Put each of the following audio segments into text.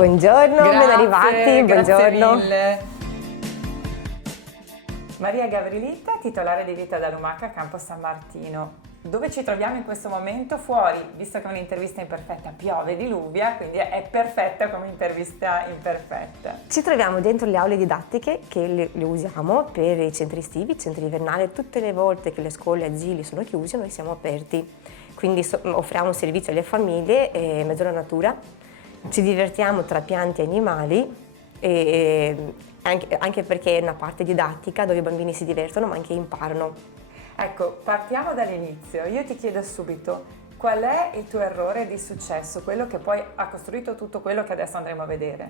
Buongiorno, ben arrivati, grazie buongiorno. mille. Maria Gavrilita, titolare di Vita da Lumaca, Campo San Martino. Dove ci troviamo in questo momento? Fuori, visto che è un'intervista imperfetta, piove, diluvia, quindi è perfetta come intervista imperfetta. Ci troviamo dentro le aule didattiche che le usiamo per i centri estivi, i centri invernali, tutte le volte che le scuole e asili sono chiusi noi siamo aperti. Quindi offriamo un servizio alle famiglie, mezzo alla natura, ci divertiamo tra piante e animali, anche perché è una parte didattica dove i bambini si divertono ma anche imparano. Ecco, partiamo dall'inizio. Io ti chiedo subito, qual è il tuo errore di successo, quello che poi ha costruito tutto quello che adesso andremo a vedere?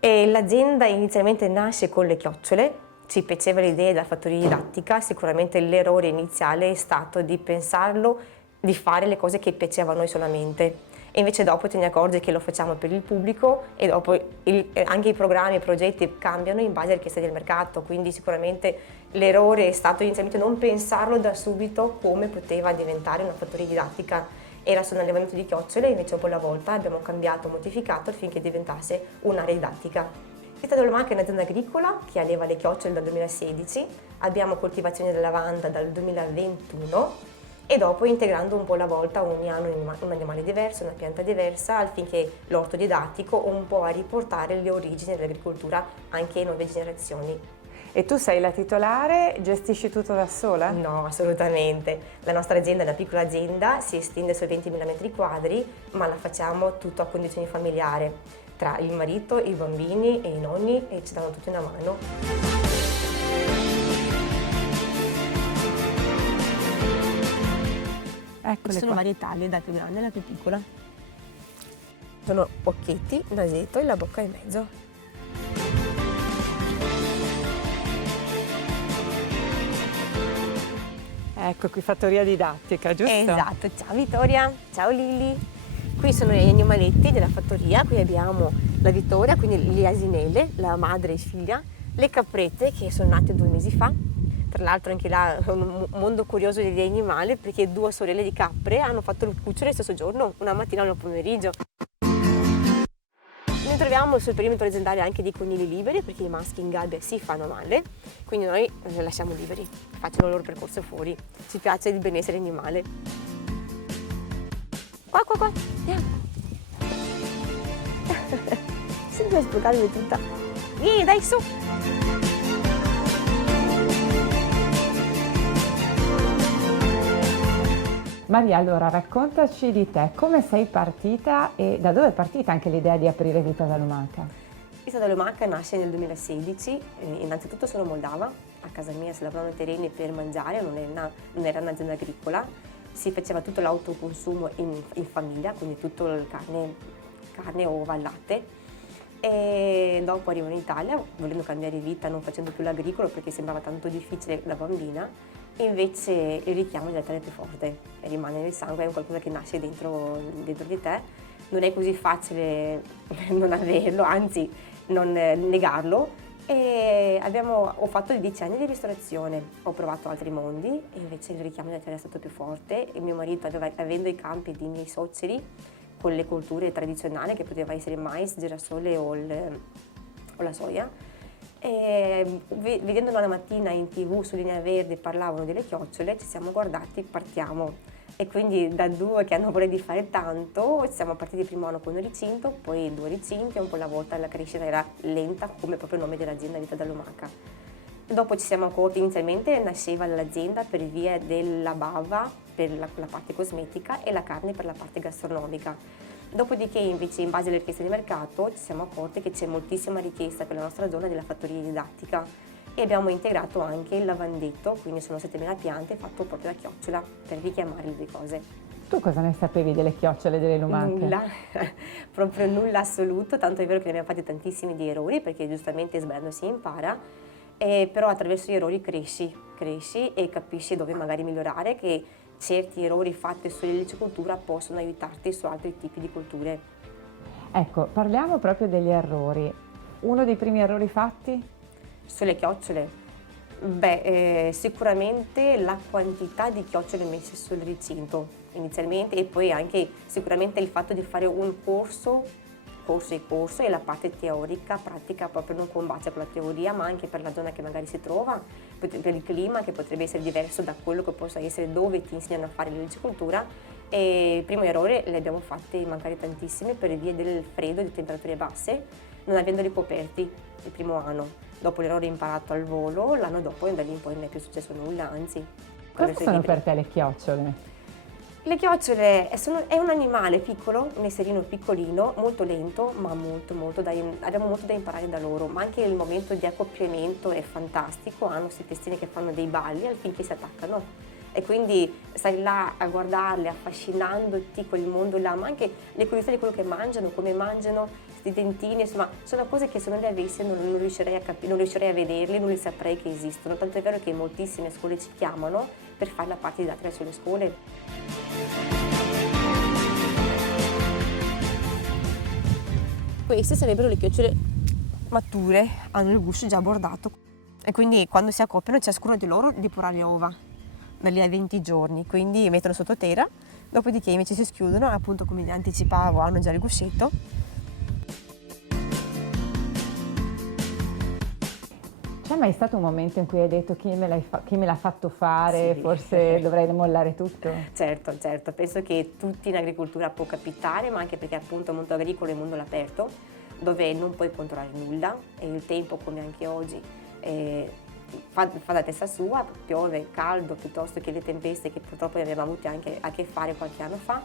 L'azienda inizialmente nasce con le chiocciole, ci piaceva l'idea della fattoria didattica, sicuramente l'errore iniziale è stato di pensarlo, di fare le cose che piaceva a noi solamente. E invece dopo te ne accorgi che lo facciamo per il pubblico e dopo anche i programmi e i progetti cambiano in base alle richieste del mercato, quindi sicuramente l'errore è stato inizialmente non pensarlo da subito come poteva diventare una fattoria didattica. Era solo un allevamento di chiocciole, invece un po' alla volta abbiamo cambiato, modificato affinché diventasse un'area didattica. Vita da Lumaca è un'azienda agricola che alleva le chiocciole dal 2016, abbiamo coltivazione della lavanda dal 2021 e dopo integrando un po' alla volta ogni anno un animale diverso, una pianta diversa, affinché l'orto didattico un po' a riportare le origini dell'agricoltura anche ai nuove generazioni. E tu sei la titolare, gestisci tutto da sola? No, assolutamente. La nostra azienda è una piccola azienda, si estende sui 20.000 metri quadri, ma la facciamo tutto a condizioni familiari, tra il marito, i bambini e i nonni e ci danno tutti una mano. Eccole Ci sono qua. varie taglie, dal più grande alla più piccola. Sono occhietti, nasetto e la bocca in mezzo. Ecco qui, fattoria didattica, giusto? Esatto, ciao Vittoria, ciao Lili. Qui sono gli animaletti della fattoria, qui abbiamo la Vittoria, quindi le asinelle, la madre e figlia, le caprette che sono nate 2 mesi fa. Tra l'altro anche là è un mondo curioso degli animali perché 2 sorelle di capre hanno fatto il cucciolo lo stesso giorno, una mattina e una pomeriggio. Noi troviamo sul perimetro aziendale anche dei conigli liberi perché i maschi in gabbia si fanno male, quindi noi li lasciamo liberi, facciano il loro percorso fuori. Ci piace il benessere animale. Qua, andiamo. Senti a sputarmi tutta. Vieni, dai, su! Maria, allora raccontaci di te, come sei partita e da dove è partita anche l'idea di aprire Vita da Lumaca? Vita da Lumaca nasce nel 2016, innanzitutto sono moldava, a casa mia si lavoravano i terreni per mangiare, non era un'azienda agricola, si faceva tutto l'autoconsumo in famiglia, quindi tutto il carne, uova, latte. E dopo arrivo in Italia volendo cambiare vita, non facendo più l'agricolo perché sembrava tanto difficile da bambina, e invece il richiamo della terra è più forte, rimane nel sangue, è qualcosa che nasce dentro di te, non è così facile non averlo, anzi non negarlo. E ho fatto 10 anni di ristorazione, ho provato altri mondi e invece il richiamo della terra è stato più forte e mio marito avendo i campi dei miei suoceri con le colture tradizionali che poteva essere mais, girasole o la soia. E vedendolo una mattina in TV su Linea Verde parlavano delle chiocciole, ci siamo guardati, partiamo. E quindi da 2 che hanno voglia di fare tanto, siamo partiti il primo anno con un recinto, poi 2 recinti, un po' alla volta la crescita era lenta, come proprio il nome dell'azienda Vita da Lumaca. Dopo ci siamo accorti, inizialmente nasceva l'azienda per via della bava per la parte cosmetica e la carne per la parte gastronomica. Dopodiché invece in base alle richieste di mercato ci siamo accorti che c'è moltissima richiesta per la nostra zona della fattoria didattica e abbiamo integrato anche il lavandetto, quindi sono 7.000 piante fatto proprio da chiocciola per richiamare le 2 cose. Tu cosa ne sapevi delle chiocciole delle lumache? Nulla, proprio nulla assoluto, tanto è vero che ne abbiamo fatti tantissimi di errori perché giustamente sbagliando si impara. Però attraverso gli errori cresci e capisci dove magari migliorare, che certi errori fatti sull'elicicoltura possono aiutarti su altri tipi di colture. Ecco, parliamo proprio degli errori. Uno dei primi errori fatti? Sulle chiocciole? Sicuramente la quantità di chiocciole messe sul recinto inizialmente e poi anche sicuramente il fatto di fare un corso corso e corso, e la parte teorica, pratica, proprio non combacia con la teoria, ma anche per la zona che magari si trova, per il clima che potrebbe essere diverso da quello che possa essere dove ti insegnano a fare l'agricoltura. E il primo errore le abbiamo fatte magari tantissime per via del freddo e di temperature basse, non avendoli coperti il primo anno. Dopo l'errore imparato al volo, l'anno dopo da lì in poi non è più successo nulla, anzi. Cosa sono per te le chiocciole? Le chiocciole è un animale piccolo, un esserino piccolino, molto lento, ma abbiamo molto da imparare da loro, ma anche il momento di accoppiamento è fantastico, hanno questi testini che fanno dei balli finché si attaccano. E quindi stai là a guardarle, affascinandoti quel mondo là, ma anche le curiosità di quello che mangiano, come mangiano, questi dentini, insomma, sono cose che se non le avessi non riuscirei a capire, non riuscirei a vederle, non le saprei che esistono. Tanto è vero che moltissime scuole ci chiamano per fare la parte didattica sulle scuole. Queste sarebbero le chiocciole mature, hanno il guscio già bordato e quindi quando si accoppiano ciascuno di loro deporrà le uova da lì a 20 giorni, quindi mettono sottoterra, dopodiché invece si schiudono, appunto come vi anticipavo hanno già il guscetto. C'è mai stato un momento in cui hai detto chi me l'ha fatto fare, sì, forse dovrei mollare tutto? Certo, penso che tutti in agricoltura può capitare, ma anche perché appunto il mondo agricolo è un mondo all'aperto, dove non puoi controllare nulla e il tempo, come anche oggi, fa da testa sua, piove, caldo, piuttosto che le tempeste che purtroppo ne abbiamo avute anche a che fare qualche anno fa.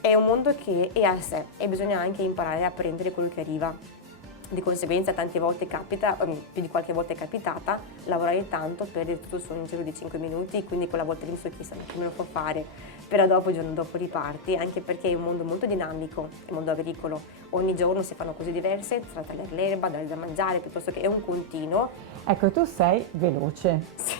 È un mondo che è a sé e bisogna anche imparare a prendere quello che arriva. Di conseguenza tante volte capita, più di qualche volta è capitata, lavorare tanto, perdere tutto solo in giro di 5 minuti, quindi quella volta lì mi sono chiesta come lo può fare, però dopo, il giorno dopo riparti, anche perché è un mondo molto dinamico, il mondo agricolo, ogni giorno si fanno cose diverse, tra tagliare l'erba, dare da mangiare, piuttosto che è un continuo. Ecco, tu sei veloce. Sì.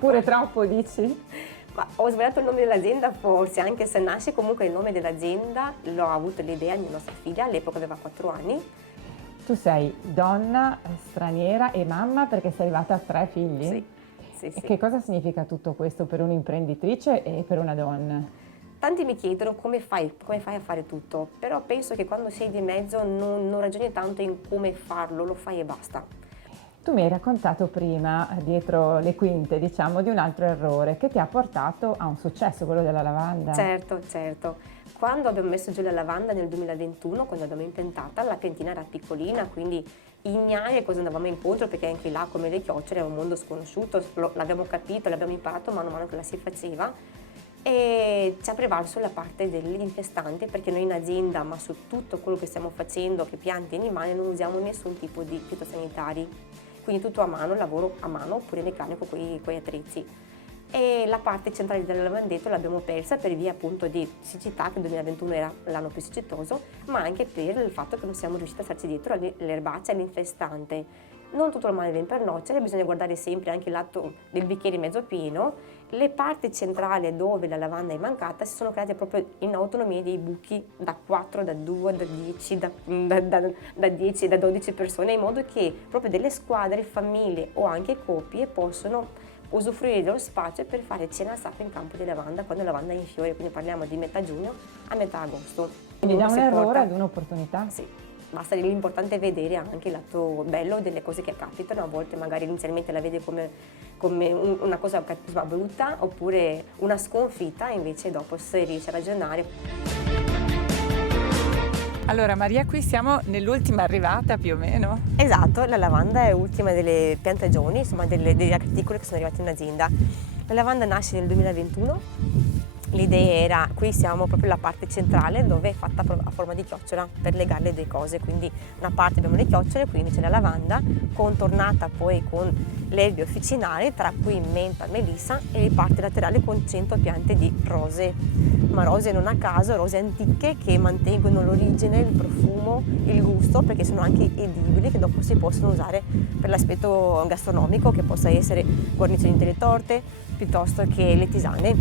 Pure troppo, dici? Ma ho sbagliato il nome dell'azienda forse, anche se nasce comunque il nome dell'azienda, l'ho avuto l'idea mia nostra figlia, all'epoca aveva 4 anni. Tu sei donna, straniera e mamma perché sei arrivata a 3 figli? Sì. E che cosa significa tutto questo per un'imprenditrice e per una donna? Tanti mi chiedono come fai a fare tutto, però penso che quando sei di mezzo non ragioni tanto in come farlo, lo fai e basta. Tu mi hai raccontato prima, dietro le quinte, diciamo, di un altro errore che ti ha portato a un successo, quello della lavanda. Certo. Quando abbiamo messo giù la lavanda nel 2021, quando l'abbiamo impiantata, la piantina era piccolina, quindi ignari a cosa andavamo incontro, perché anche là, come le chiocciole, è un mondo sconosciuto, l'abbiamo capito, l'abbiamo imparato mano a mano che la si faceva, e ci ha prevalso la parte dell'infestante, perché noi in azienda, ma su tutto quello che stiamo facendo, che piante e animali, non usiamo nessun tipo di fitosanitari, quindi tutto a mano, lavoro a mano, oppure meccanico con quei attrezzi. E la parte centrale del lavandetto l'abbiamo persa per via appunto di siccità, che il 2021 era l'anno più siccitoso, ma anche per il fatto che non siamo riusciti a starci dietro all'erbacea, all'infestante. Non tutto il male viene per nocere, bisogna guardare sempre anche il lato del bicchiere mezzo pieno. Le parti centrali dove la lavanda è mancata si sono create proprio in autonomia dei buchi da 4, da 2, da 10, da 10, da 12 persone, in modo che proprio delle squadre, famiglie o anche coppie possono usufruire dello spazio per fare cena sacra in campo di lavanda quando la lavanda è in fiore, quindi parliamo di metà giugno a metà agosto. Quindi da un errore ad un'opportunità? Sì, basta, l'importante è vedere anche il lato bello delle cose che capitano, a volte magari inizialmente la vede come una cosa brutta oppure una sconfitta, invece dopo se riesce a ragionare. Allora Maria, qui siamo nell'ultima arrivata più o meno? Esatto, la lavanda è l'ultima delle piantagioni, insomma degli articoli che sono arrivati in azienda. La lavanda nasce nel 2021, l'idea era, qui siamo proprio la parte centrale dove è fatta a forma di chiocciola per legare le due cose, quindi una parte abbiamo le chiocciole, qui invece la lavanda, contornata poi con l'erbe officinali, tra cui menta, melissa, e le parti laterali con 100 piante di rose, ma rose non a caso, rose antiche che mantengono l'origine, il profumo, il gusto, perché sono anche edibili, che dopo si possono usare per l'aspetto gastronomico, che possa essere guarnizioni delle torte piuttosto che le tisane.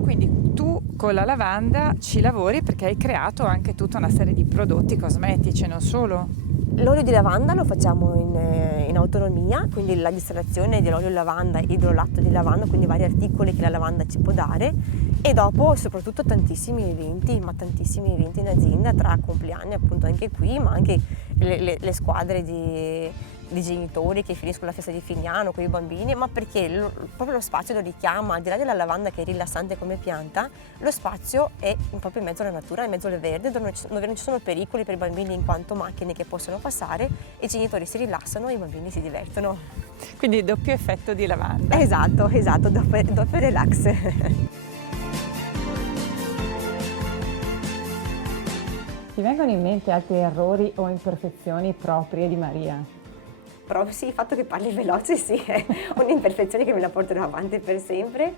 Quindi tu con la lavanda ci lavori perché hai creato anche tutta una serie di prodotti cosmetici, non solo? L'olio di lavanda lo facciamo in autonomia, quindi la distillazione dell'olio di lavanda, idrolatto di lavanda, quindi vari articoli che la lavanda ci può dare, e dopo soprattutto tantissimi eventi in azienda, tra compleanni appunto anche qui, ma anche le squadre di genitori che finiscono la festa di fine anno con i bambini, ma perché proprio lo spazio lo richiama, al di là della lavanda che è rilassante come pianta, lo spazio è proprio in mezzo alla natura, in mezzo al verde, dove non ci sono pericoli per i bambini in quanto macchine che possono passare, e i genitori si rilassano e i bambini si divertono. Quindi doppio effetto di lavanda. Esatto, doppio relax. Ti vengono in mente altri errori o imperfezioni proprie di Maria? Però sì, il fatto che parli veloce sì, è un'imperfezione che me la porterò avanti per sempre,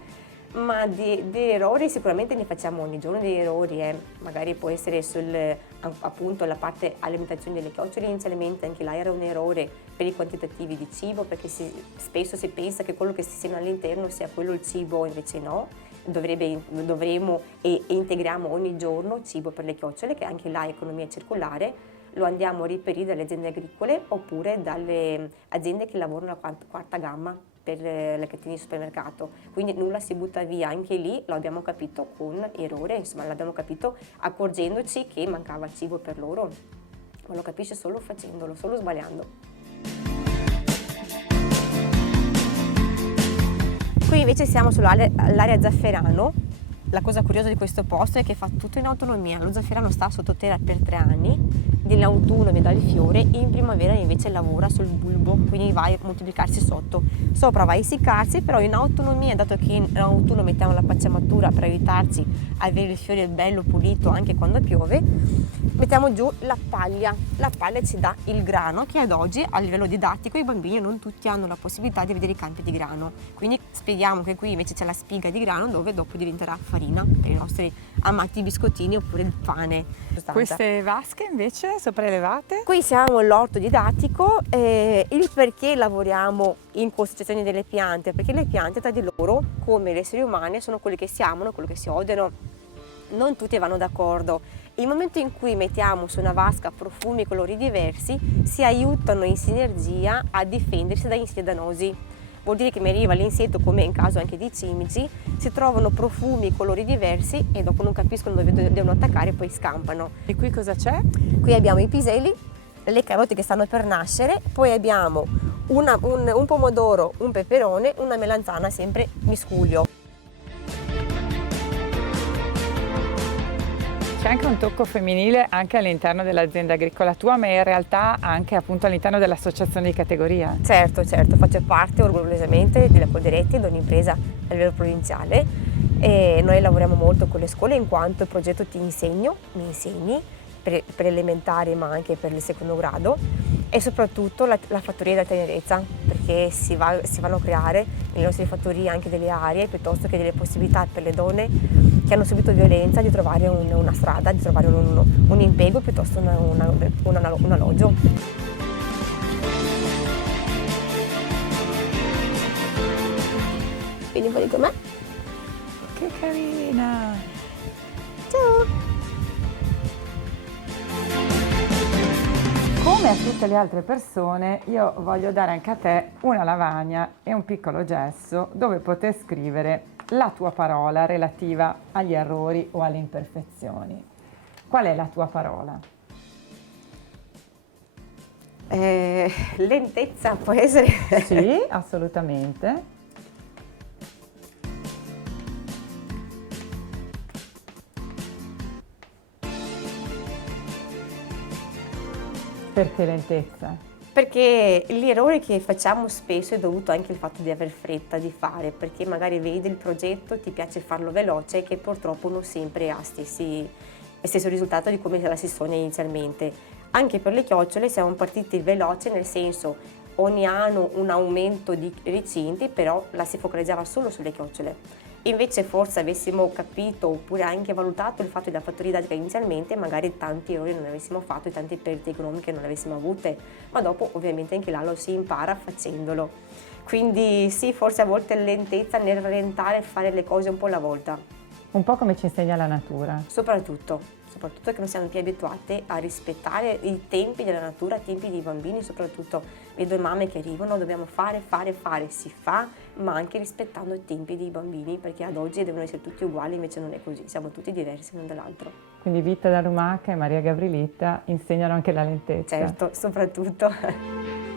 ma di errori sicuramente ne facciamo ogni giorno, degli errori, magari può essere appunto la parte alimentazione delle chiocciole inizialmente, anche là era un errore per i quantitativi di cibo, perché spesso si pensa che quello che si tiene all'interno sia quello il cibo, invece no. Dovremo e integriamo ogni giorno cibo per le chiocciole, che anche là è economia circolare, lo andiamo a reperire dalle aziende agricole oppure dalle aziende che lavorano a quarta gamma per le catene di supermercato, quindi nulla si butta via, anche lì lo abbiamo capito con errore, insomma l'abbiamo capito accorgendoci che mancava cibo per loro, ma lo capisce solo facendolo, solo sbagliando. Qui invece siamo sull'area Zafferano. La cosa curiosa di questo posto è che fa tutto in autonomia. Lo zafferano sta sottoterra per 3 anni, nell'autunno mi dà il fiore, in primavera invece lavora sul bulbo, quindi va a moltiplicarsi sotto. Sopra va a essiccarsi, però in autonomia, dato che in autunno mettiamo la pacciamatura per aiutarci a avere il fiore bello pulito anche quando piove, mettiamo giù la paglia. La paglia ci dà il grano, che ad oggi a livello didattico i bambini non tutti hanno la possibilità di vedere i campi di grano. Quindi spieghiamo che qui invece c'è la spiga di grano, dove dopo diventerà farina per i nostri amati biscottini oppure il pane. Queste vasche invece sopraelevate? Qui siamo all'orto didattico, il perché lavoriamo in costituzione delle piante, perché le piante tra di loro, come gli esseri umani, sono quelli che si amano, quelli che si odiano, non tutti vanno d'accordo. Il momento in cui mettiamo su una vasca profumi e colori diversi, si aiutano in sinergia a difendersi da insetti danosi. Vuol dire che mi arriva l'insetto, come in caso anche di cimici, si trovano profumi e colori diversi e dopo non capiscono dove devono attaccare e poi scampano. E qui cosa c'è? Qui abbiamo i piselli, le carote che stanno per nascere, poi abbiamo un pomodoro, un peperone, una melanzana sempre miscuglio. C'è anche un tocco femminile anche all'interno dell'azienda agricola tua, ma in realtà anche appunto all'interno dell'associazione di categoria. Certo, faccio parte orgogliosamente della Coldiretti, di un'impresa a livello provinciale, e noi lavoriamo molto con le scuole in quanto il progetto Ti insegno, mi insegni, per elementari ma anche per il secondo grado, e soprattutto la fattoria della tenerezza, perché si vanno a creare nelle nostre fattorie anche delle aree piuttosto che delle possibilità per le donne che hanno subito violenza di trovare una strada, di trovare un impiego piuttosto un alloggio. Vieni fuori con me. Che carina! Ciao! Come a tutte le altre persone, io voglio dare anche a te una lavagna e un piccolo gesso dove poter scrivere la tua parola relativa agli errori o alle imperfezioni. Qual è la tua parola? Lentezza può essere? Sì, assolutamente. Perché lentezza? Perché gli errori che facciamo spesso è dovuto anche al fatto di aver fretta di fare, perché magari vedi il progetto, ti piace farlo veloce, che purtroppo non sempre ha lo stesso risultato di come la si sogna inizialmente. Anche per le chiocciole siamo partiti veloce, nel senso ogni anno un aumento di recinti, però la si focalizzava solo sulle chiocciole. Invece forse avessimo capito oppure anche valutato il fatto della fattoria didattica inizialmente, magari tanti errori non avessimo fatto e tante perdite economiche non avessimo avute, ma dopo ovviamente anche là lo si impara facendolo. Quindi sì, forse a volte lentezza nel rallentare e fare le cose un po' alla volta. Un po' come ci insegna la natura. Soprattutto che non siamo più abituate a rispettare i tempi della natura, i tempi dei bambini, soprattutto vedo mamme che arrivano, dobbiamo fare, si fa, ma anche rispettando i tempi dei bambini, perché ad oggi devono essere tutti uguali, invece non è così, siamo tutti diversi l'uno dall'altro. Quindi Vita da Lumaca e Maria Gavriletta insegnano anche la lentezza. Certo, soprattutto.